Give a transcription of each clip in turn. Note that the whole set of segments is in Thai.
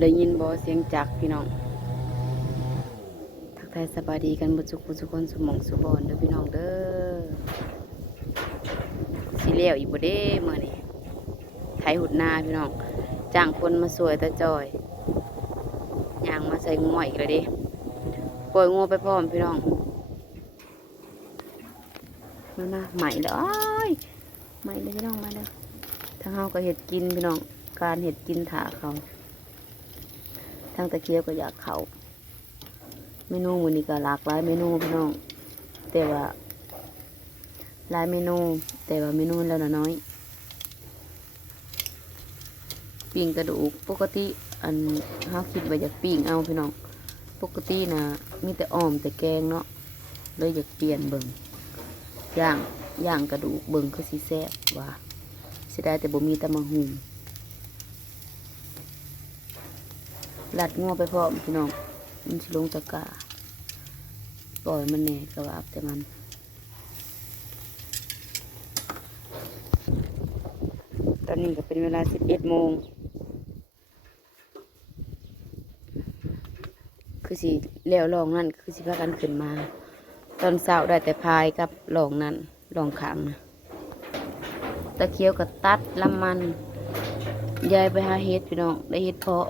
ได้ยินบ่เสียงจักรพี่น้องทักทายสบายดีกันบุจุกบุจุกคนสุหมองสุบอนเด้อพี่น้องเด้อสิเลี้ยวอีกบ่เด้มื้อนี้ไถหุดนาพี่น้องจ้างคนมาสวยตาจอยย่างมาใส่งัวอีกแล้วเด้ปล่อยงัวไปพร้อมพี่น้องมาใหม่แล้วอ้ายใหม่เลยพี่น้องมาแล้วทางเฮาก็เฮ็ดกินพี่น้องการเฮ็ดกินถาเขาทางตะเคียวก็อยากเขาเมนูมื้อนี้ก็หลากหลายเมนูพี่น้องแต่ว่าหลายเมนูแต่ว่าเมนูแล้วน้อยปิ้งกระดูกปกติอันเฮาคิดว่าอยากปิ้งเอาพี่น้องปกตินะมีแต่อ้อมแต่แกงเนาะเลยอยากเปลี่ยนเบิ่งย่างกระดูกเบิ่งคือสิแซ่บว่าสิได้แต่บ่มีแต่มะฮุ่มลัดงัวไปพร้อมพี่น้องมันสิลงตะกร้าปล่อยมันแหน่ก็ว่าแต่มันตอนนี้ก็เป็นเวลา11 โมงคือสิแล้วลองนั่นคือสิพากันขึ้นมาตอนเช้าได้แต่พายกับลองนั่นลองขางนะตะเคียวกับตัดลำมันยายไปหาเฮ็ดพี่น้องได้เฮ็ดเพาะ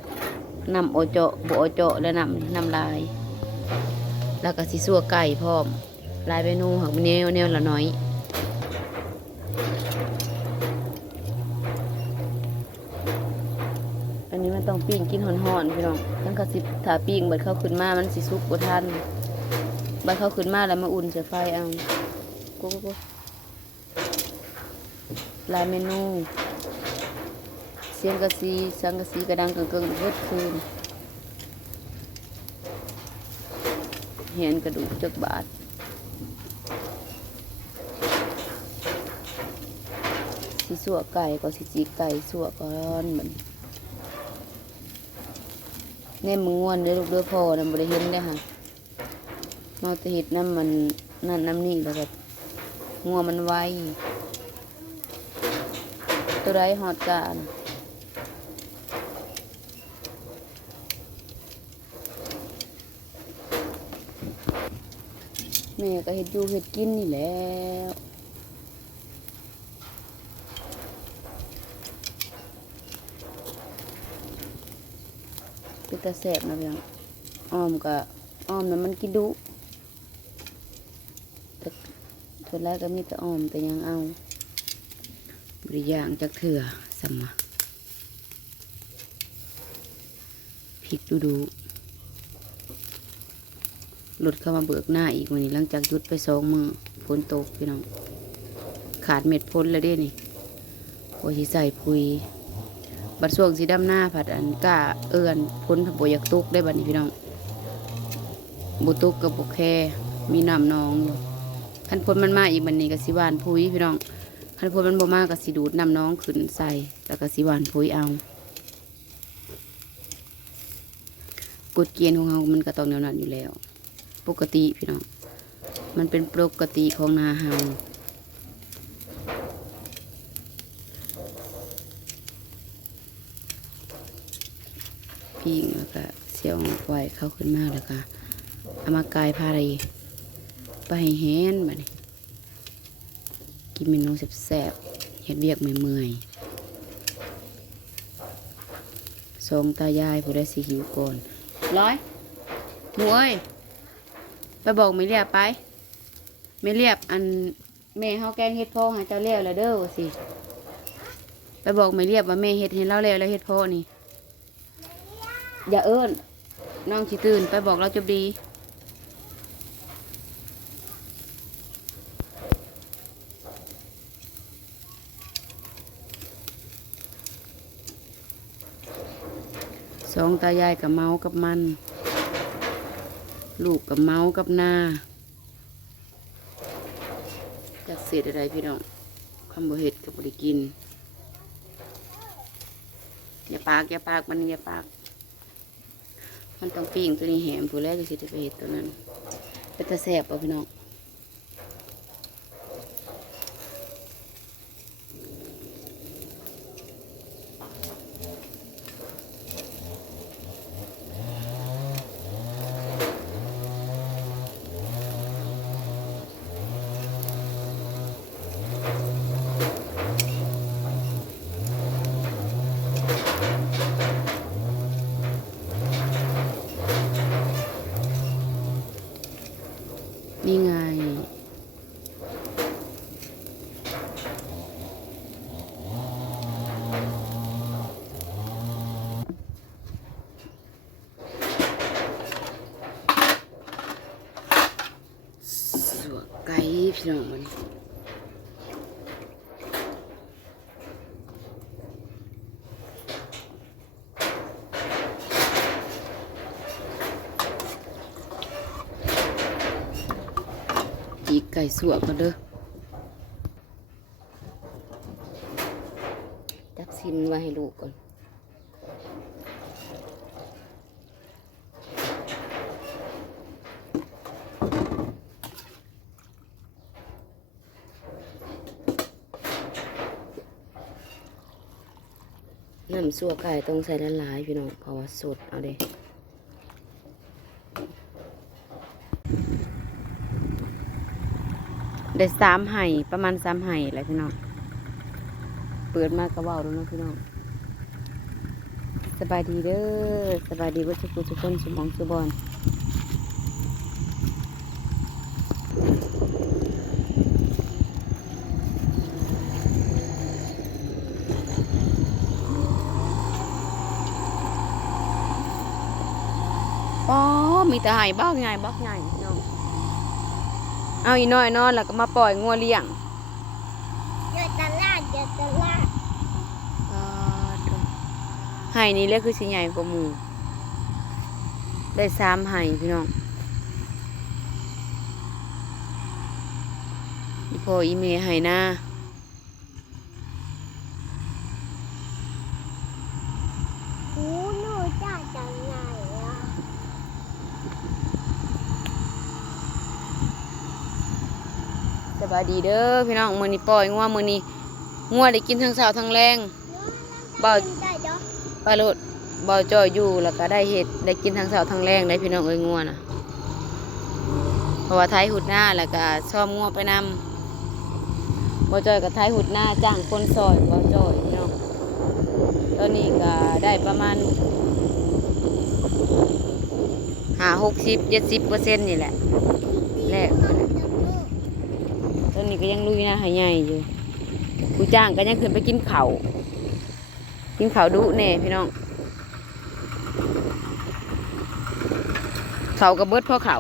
นำโอเจาะโบโอเจาะและนำลายแล้วก็สิสัวไก่พร้อมลายเมนูหักแนวละน้อยอันนี้มันต้องปิ้งกินห่อนๆพี่น้องทั้งกระสิบถ้าปิ้งเบิดเข้าขึ้นมามันสิสุกบ่ทันบัดเข้าขึ้นมาแล้วมาอุ่นใส่ไฟเอากูลายเมนูเสียงกระซีสังกะสีกระดังเกิงเบิดคืนเห็นกระดูกจักบาทสิสัวไก่ก็สิจีไก่สัวก่อนเหมือนแน่มึงง่วนเด้อลูกเด้อพ่อนะบ่ได้เห็นได้ค่ะมาจะเห็ดน้ำมันนั่นน้ำนี่แล้วแบบงัวมันไวตัวไรหอดการแม่ก็เห็ดอยู่เห็ดกินนี่แล้วเป็นตาแสบนะพี่น้องอ้อมกับอ้อมนะมันกินดุแต่ส่วนแรกก็มีแต่อ้อมแต่ยังเอาบริย่างจากเถื่อสมมาพริกดูหลุดเข้ามาเบิกหน้าอีกวันนี้หลังจากหยุดไป2 มื้อฝนตกพี่น้องขาดเม็ดพ้นแล้วเด้นี่โอ้ยใส่พุยบัดช่วงสีดำหน้าผัดอันก้าเอื้อนพ้นผับอยากตุกได้บัดนี้พี่น้องบุตุกกับบุแคมีน้ำนองอยู่คันพ้นมันมาอีกบัดนี้กับสีหวานพุยพี่น้องคันพ้นมันบ่มากกับสีดูดน้ำน้องขึ้นใส่แล้วก็สีหวานพุยเอากฎเกณฑ์ของเรามันก็ต้องแนวนั้นอยู่แล้วปกติพี่น้องมันเป็นปกติของนาเฮาปิ้งแล้วก็เสี่ยวไว้เข้าขึ้นมาแล้วก็เอามากายพารีไปให้แห้งบัดนี้กินเมนูแซ่บๆเฮ็ดเวียกเมื่อยๆ2 ตายายผู้ได้สิหิวก่อนร้อยหมูเอ้ยไปบอกไม่เรียบไปไม่เรียบอันแม่เฮาแกงเฮ็ดพ่อหาเจ้าแล้วละเด้อว่าสิไปบอกไม่เรียบว่าแม่เฮ็ดให้เราแล้วเฮ็ดพ่อนี่อย่าเอิ้นน้องสิตื่นไปบอกเราจบดี2 ตายายกับเมากับมันลูกกับเมากับนาจากเศษอะไรพี่น้องคำบ่เห็ดกับบริกินอย่าปากมันอย่าปากมันต้องปิ้งตัวนี้แหมผู้แรกก็สิจะไปเห็ดตัวนั้นเป็นตะแสบป่ะพี่น้อง นี่ไงสัวไก่พี่น้องมันจีไก่สัวกันเด้อจับซิมไว้ให้ลูกก่อนน้ำสัวไก่ต้องใส่ละลายพี่น้องเพราะว่าสดเอาเด้ได้3 ไห่ประมาณ3 ไห่แหละพี่น้องเปิดมากกระเบาดูนะพี่น้องสบายดีเด้อสบายดีวัชกุทุกคนสมองสุบอนอ๋อมีแต่ไห่บ้าใหญ่บ้าใหญ่พี่น้องเอาอีน้อยนอนแล้วก็มาปล่อยงัวเลี้ยงเดี๋ยวตลาดไห่นี่เรียกคือสิใหญ่กว่าหมูได้3 ไห่พี่น้องอีพ่ออีเมย์ไห่หน้าหูหนูจะจังไงล่ะสบายดีเด้อพี่น้องมื้อนี้ปล่อยงัวมื้อนี้งัวได้กินทั้งเช้าทั้งแรงเบา ได้เด้อ ปลาโลดเบาจ่อยอยู่แล้วก็ได้เห็ดได้กินทั้งเช้าทั้งแรงได้พี่น้องเอ้ยงัวน่ะเพราะว่าท้ายหุดหน้าแล้วก็ซ่อมงัวไปนำเบาจ่อยกับท้ายหุดหน้าจ้างคนซอยเบาจ่อยพี่น้องตอนนี้ก็ได้ประมาณ60-70%นี่แหละแรกตอนนี้ก็ยังลุยนะหายใหญ่อยู่ผู้จ้างก็ยังขึ้นไปกินข้าวดุแน่พี่น้องเขากระเบิดพ่อเขา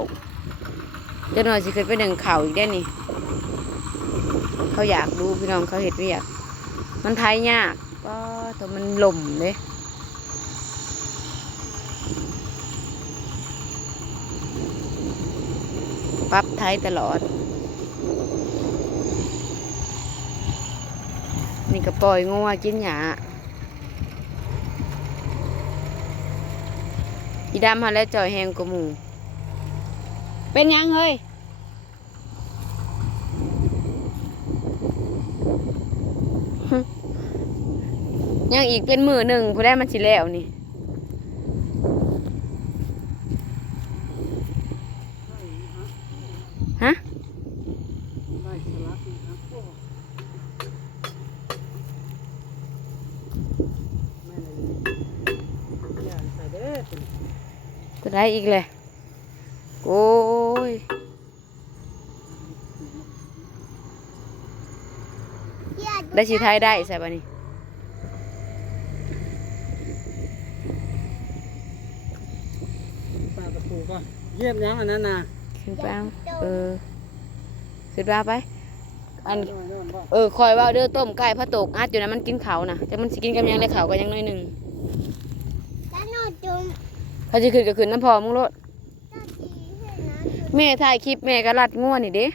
เจ้าหน่อยสิขึ้นไปหนึ่งเขาอีกได้นี่เขาอยากดูพี่น้องเขาเห็ดเรียกมันไทยยากก็ตัวมันหล่มเลยปั๊บไทยตลอดนี่ก็ปล่อยงัวกินหญ้าอีดำมาแล้วจ่อยแหงกว่าหมูเป็นยังเฮ้ยยังอีกเป็นมือหนึ่งพอได้มันสิแล้วนี่ฮะก็ได้อีกเลยโอ้ยได้ชีไทยได้ใช่ป่ะนี่ปลาตะปูก็เยี่ยมยังอันนั้นนะ ขึ้นไปเอาขึ้นไปเอาไปอันคอยว่าเด้อต้มไก่พะโตกอัดอยู่นะมันกินเขานะแต่มันสิกินกับยังได้เขาก็ยังน้อยหนึ่ง แล้วหนูจุ่ม เขาจะขึ้นก็ขึ้นน้ำพอมึงโลด ตาดีให้นะจุ่ม แม่ถ่ายคลิปแม่ก็รัดง่วนนี่เด้ ตา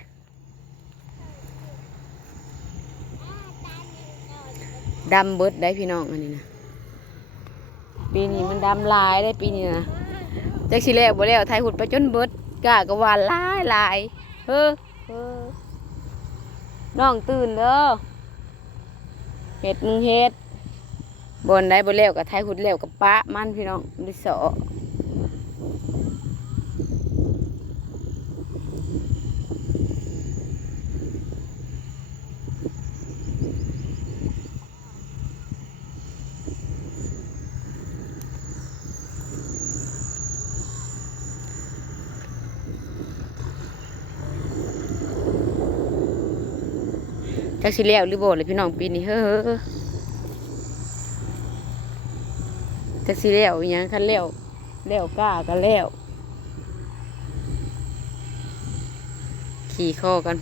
หนึ่งก่อน ดำเบิดได้พี่น้องอันนี้นะปีนี้มันดำลายได้ปีนี้นะจักสิแล้วบ่แล้วถ่ายหุ่นไปจนเบิดกะก็ว่าหลายเฮ้อน้องตื่นเด้อเฮ็ดมึงเฮ็ดบนได้บ่แล้วก็ถ่ายหุ่นแล้วกับปะมันพี่น้องดิสอ จักสิแล้วหรือบ่เลยพี่น้องปีนี้เฮ้อจักสิแล้วอีหยังคันแล้วกล้าก็แล้วขี่ข้อกัน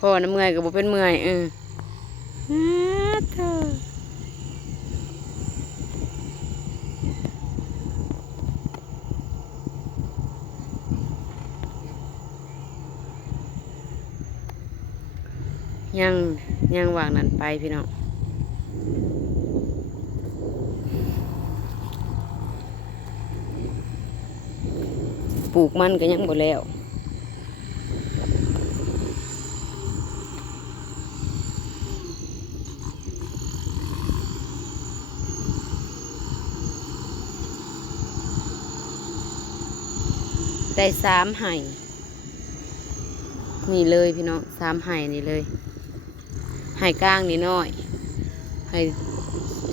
พ่อน้ำเมื่อยก็บ่เป็นเมื่อยเธอยังวางนั่นไปพี่น้องปลูกมันก็ยังบ่แล้วได้3 ไห่นี่เลยพี่น้อง3 ไห่นี่เลยไห่กลางนี่น้อยไห่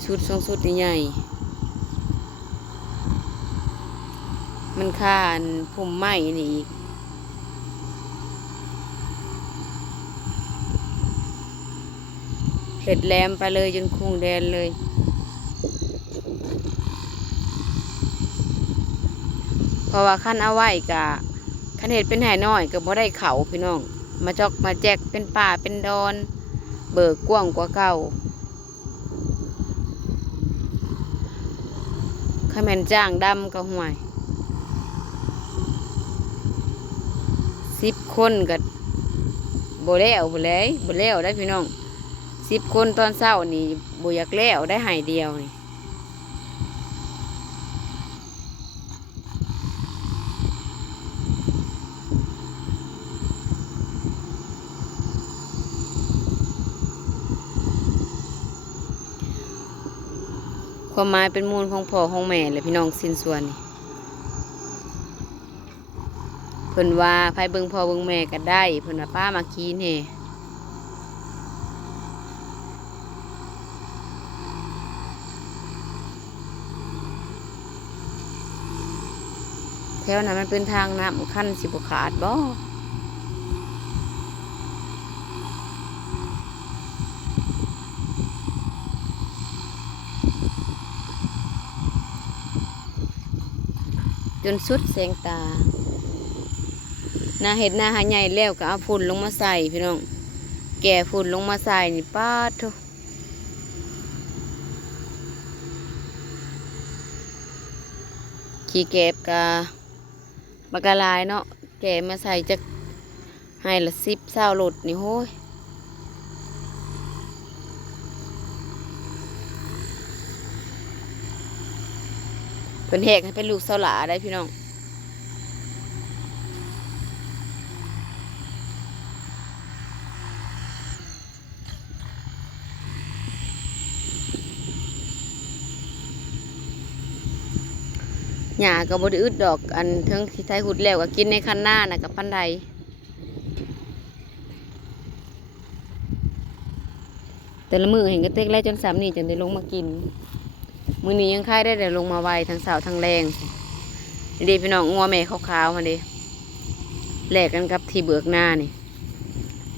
ชุด2 ชุดนี่ใหญ่มันค่าพุ่มไม้นี่อีกเห็ดแหลมไปเลยจนคุ้งแดนเลยเพราะว่าขั้นเอาไว้กะขั้นเห็ดเป็นไห่น้อยก็บ่ได้เขาพี่น้องมาจอกมาแจกเป็นป่าเป็นดอนเบิกกว้างกว่าเก่าข้าแม่นจ้างดำก็ห่วย10 คนก็บ่แล้วได้พี่น้อง10 คนตอนเช้านี่บ่อยากแล้วได้ไห่เดียวนี่ความหมายเป็นมูลของพ่อของแม่เลยพี่น้องสิ้นส่วนนี่เพิ่นว่าไผเบิ่งพ่อเบิ่งแม่ก็ได้เพิ่นว่าป้ามาคีนแห่แถวนั้นมันเป็นทางน้ำคันสิบ่ขาดบ่จนสุดแสงตาหน้าเห็ดหน้าหาใหญ่แล้วก็เอาฝุ่นลงมาใส่พี่น้องแก่ฝุ่นลงมาใส่นี่ป้าดทุขี้แกบกะมะกะลายเนาะแก่มาใส่จะให้ละ10 20โลดนี่โห้ยเพิ่นแหกให้เป็นลูกเสาหลาได้พี่น้องหญ้าก็บ่ได้อึดดอกอันเทิงที่ไทยหุดแล้วก็กินในคันหน้าน่ะกับปันใดแต่ละมื้อเห็นก็เต็กไล่จน3 นี่จนได้ลงมากินมื้อนี้ยังคายได้ลงมาไวทั้งเช้าทั้งแรงดีพี่น้องงัวแม่ขาวๆมาดิแลกกันกับที่เบิกหน้านี่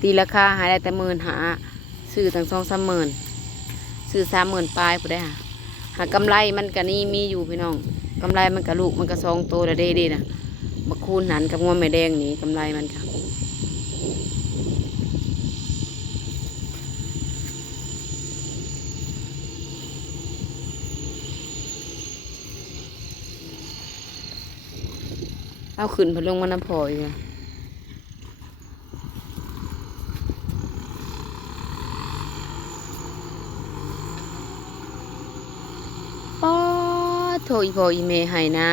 ตีราคาหาได้แต่15,000ซื้อตั้ง2-3 หมื่นซื้อ30,000ปลายพุ่นได้หากำไรมันก็นี่มีอยู่พี่น้องกำไรมันกับลูกมันก็2 ตัวแล้วเด้นะบักคูนหันกับงัวแม่แดงนี่กำไรมันค่ะเอาขึ้นพลงมันน้ำพออีกนะป้อโถอีพออีเมให้นะ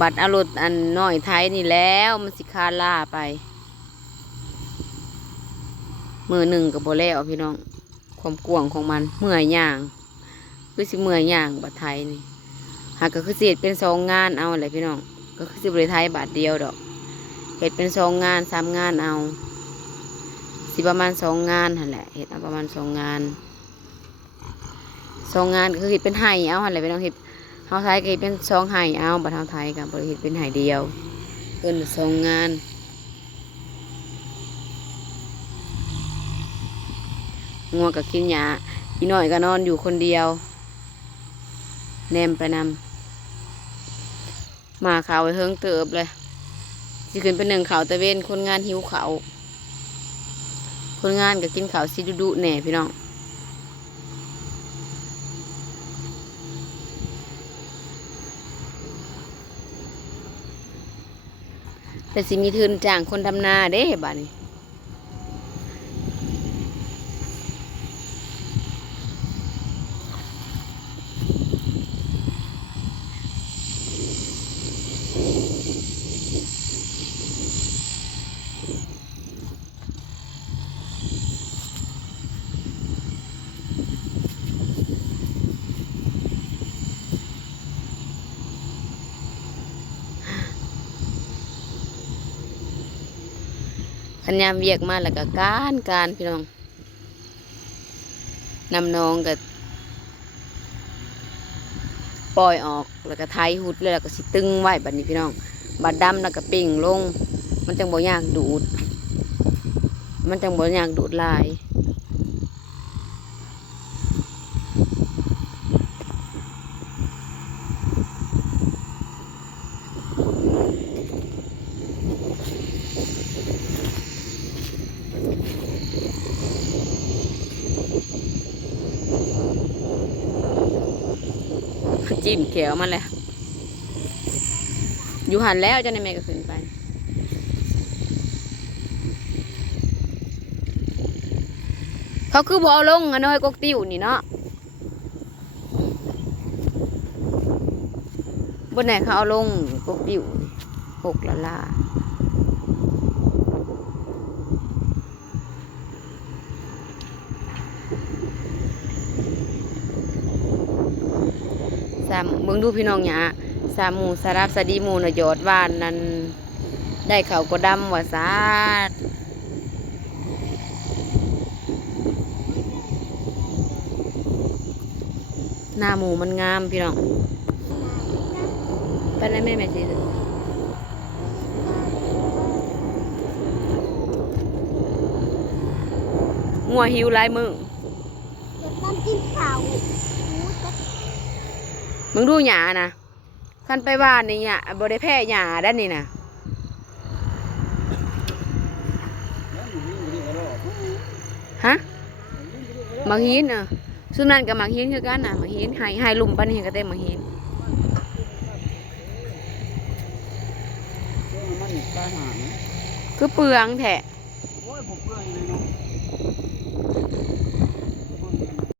บัตรอารถอันน้อยไทยนี่แล้วมันสิคาล่าไปมือ1ก็บ่แล้วพี่น้องความกว้างของมันเมื่อยย่างคือสิเมื่อยย่างบัตรไทยนี่หากก็คือสิเฮ็ดเป็น2 งานเอาแหละพี่น้องก็คือสิบริไทยบาทเดียวดอกเฮ็ดเป็น2 งาน3 งานเอาสิประมาณ2 งานหั่นแหละเฮ็ดเอาประมาณ2 งาน2 งานก็คือเฮ็ดเป็นไห่เอาหั่นแหละพี่น้องเฮ็ดเฮาไทยก็เฮ็ดเป็น2 ไห่เอาบัดเฮาไทยก็บ่ได้เฮ็ดเป็นไห่เดียวเพิ่น2 งาน งัวก็กินหญ้าอีน้อยก็นอนอยู่คนเดียวแนมไปนำมาข่าวไปเฮิงเติบเลยสิขึ้นเป็นหนึ่งข่าวตะเวนคนงานหิวข่าวคนงานก็กินข่าวซิดุๆแหน่พี่น้องแต่สิมีทุนจ้างคนทำนาเด้บ้านี้คันยามเวียกมาแล้วก็การพี่น้องนำน้องก็ปล่อยออกแล้วก็ไถหุดเลยแล้วก็สิตึงไว้บัดนี้พี่น้องบัดดำแล้วก็เป่งลงมันจังบ่ยากดูดมันจังบ่ยากดูดลายจิ้มแขวมันเลยอยู่หันแล้วเจ้าในแม่ก็ขึ้นไปเขาคือบ่เอาลงอะน้อยกกติ้วนี่เนาะบนไหนเขาเอาลงกกติ้วหกละล่ามึงดูพี่น้องหยาสามหมูสารับสดีหมูนยอดวานนั้นได้เขาก็ดำว่าซาดหน้าหมูมันงามพี่น้องไปได้แม่สิงัวหิวลายมึงน้ำจิ้มเผา มึงดูหยานะขั้นไปบ้านนี่หยาบ่ได้แพ้หยาด้านนี่นะฮะมังหินซึ่งนั่นกับมังหินคือกันนะมังหินให้ลุ่มปานนี่ก็เต็มมังหินคือเปลืองแท้